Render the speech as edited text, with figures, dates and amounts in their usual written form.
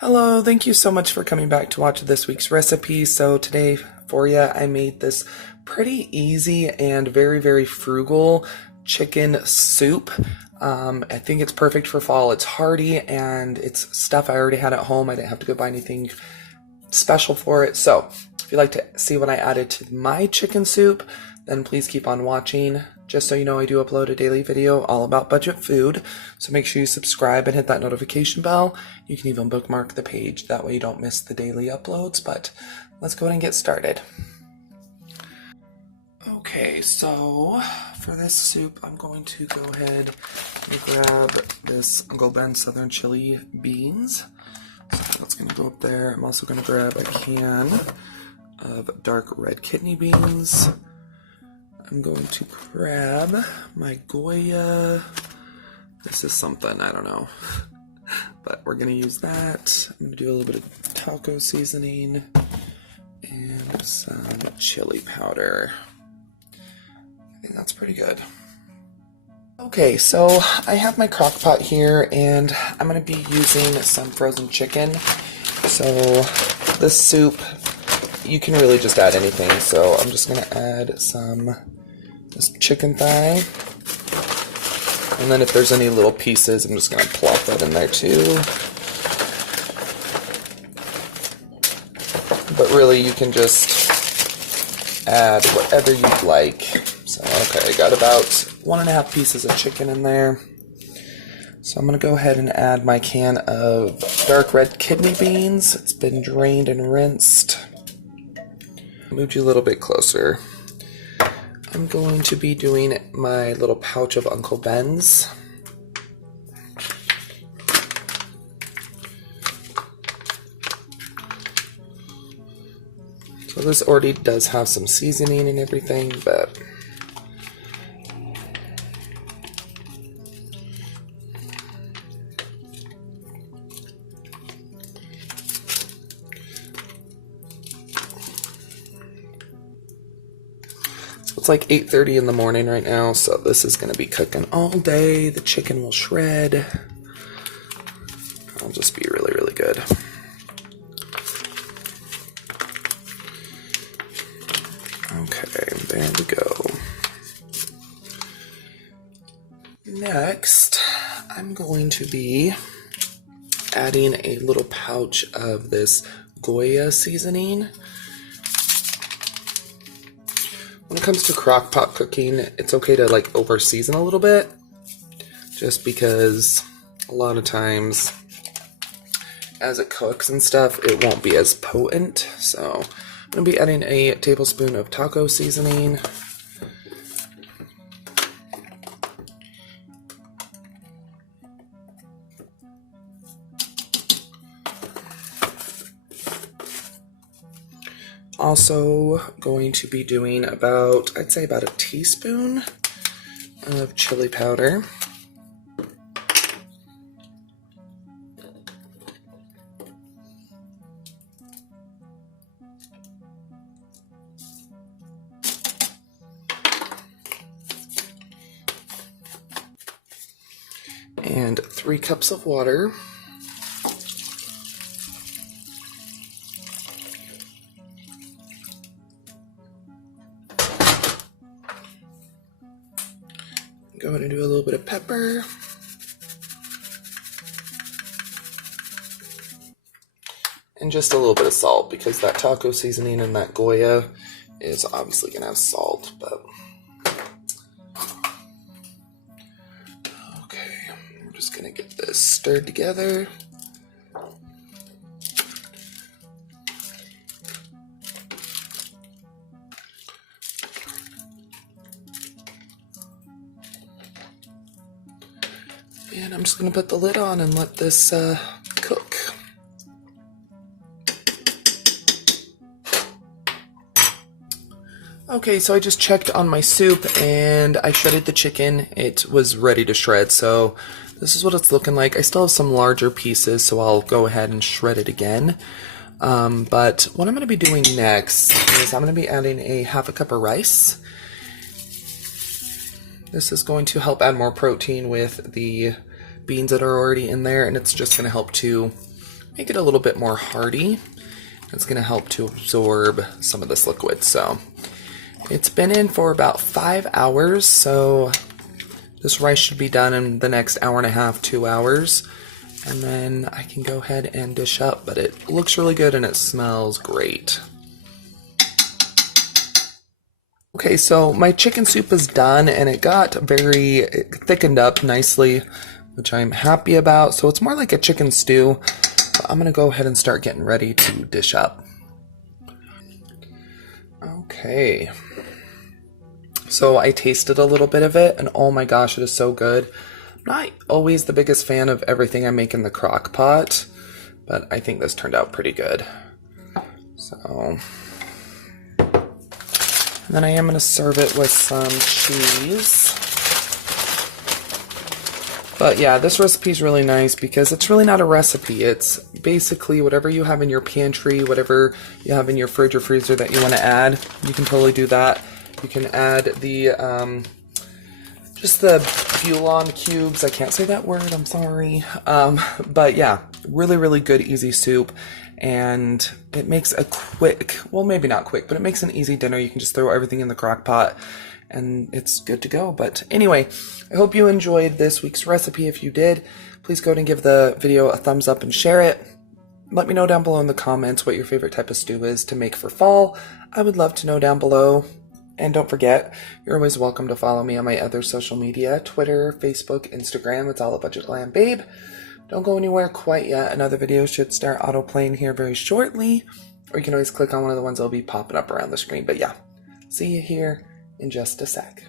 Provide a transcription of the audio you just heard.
Hello, thank you so much for coming back to watch this week's recipe. So today for you, I made this pretty easy and very frugal chicken soup. I think it's perfect for fall. It's hearty and it's stuff I already had at home. I didn't have to go buy anything special for it. So if you'd like to see what I added to my chicken soup, then please keep on watching. Just so you know, I do upload a daily video all about budget food, so make sure you subscribe and hit that notification bell. You can even bookmark the page, that way you don't miss the daily uploads, but let's go ahead and get started. Okay, so for this soup, I'm going to go ahead and grab this Uncle Ben's Southern Chili beans. So that's going to go up there. I'm also going to grab a can of dark red kidney beans. I'm going to grab my Goya. This is something, I don't know. But we're going to use that. I'm going to do a little bit of taco seasoning and some chili powder. I think that's pretty good. Okay, so I have my crock pot here and I'm going to be using some frozen chicken. So this soup, you can really just add anything. So I'm just going to add this chicken thigh. And then if there's any little pieces, I'm just going to plop that in there too. But really, you can just add whatever you'd like. So, okay, I got about 1.5 pieces of chicken in there. So I'm going to go ahead and add my can of dark red kidney beans. It's been drained and rinsed. Moved you a little bit closer. I'm going to be doing my little pouch of Uncle Ben's. So this already does have some seasoning and everything, but it's like 8:30 in the morning right now, so this is going to be cooking all day. The chicken will shred. It'll just be really good. Okay, there we go. Next, I'm going to be adding a little pouch of this Goya seasoning. When it comes to crock pot cooking, it's okay to like over season a little bit, just because a lot of times as it cooks and stuff, it won't be as potent. So I'm going to be adding a tablespoon of taco seasoning. Also going to be doing about, I'd say about a teaspoon of chili powder. And 3 cups of water. Go ahead and do a little bit of pepper. And just a little bit of salt, because that taco seasoning and that Goya is obviously going to have salt, but okay, we're just going to get this stirred together. And I'm just going to put the lid on and let this cook. Okay, so I just checked on my soup and I shredded the chicken. It was ready to shred, so this is what it's looking like. I still have some larger pieces, so I'll go ahead and shred it again. But what I'm going to be doing next is I'm going to be adding a 1/2 cup of rice. This is going to help add more protein with the beans that are already in there, and it's just going to help to make it a little bit more hearty. It's going to help to absorb some of this liquid. So it's been in for about 5 hours, so this rice should be done in the next hour and a half, 2 hours. And then I can go ahead and dish up, but it looks really good and it smells great. Okay, so my chicken soup is done and it got it thickened up nicely, which I'm happy about. So it's more like a chicken stew. But I'm gonna go ahead and start getting ready to dish up. Okay. So I tasted a little bit of it and oh my gosh, it is so good. I'm not always the biggest fan of everything I make in the crock pot, but I think this turned out pretty good. So, and then I am going to serve it with some cheese. But yeah, this recipe is really nice because it's really not a recipe. It's basically whatever you have in your pantry, whatever you have in your fridge or freezer that you want to add, you can totally do that. You can add the, just the bouillon cubes. I can't say that word, I'm sorry. But yeah, really, really good, easy soup. And it makes a quick, well, maybe not quick, but it makes an easy dinner. You can just throw everything in the crock pot and it's good to go. But anyway, I hope you enjoyed this week's recipe. If you did, please go ahead and give the video a thumbs up and share it. Let me know down below in the comments what your favorite type of stew is to make for fall. I would love to know down below. And don't forget, you're always welcome to follow me on my other social media, Twitter, Facebook, Instagram. It's all a Budget Glam Babe. Don't go anywhere quite yet. Another video should start autoplaying here very shortly. Or you can always click on one of the ones that will be popping up around the screen. But yeah, see you here in just a sec.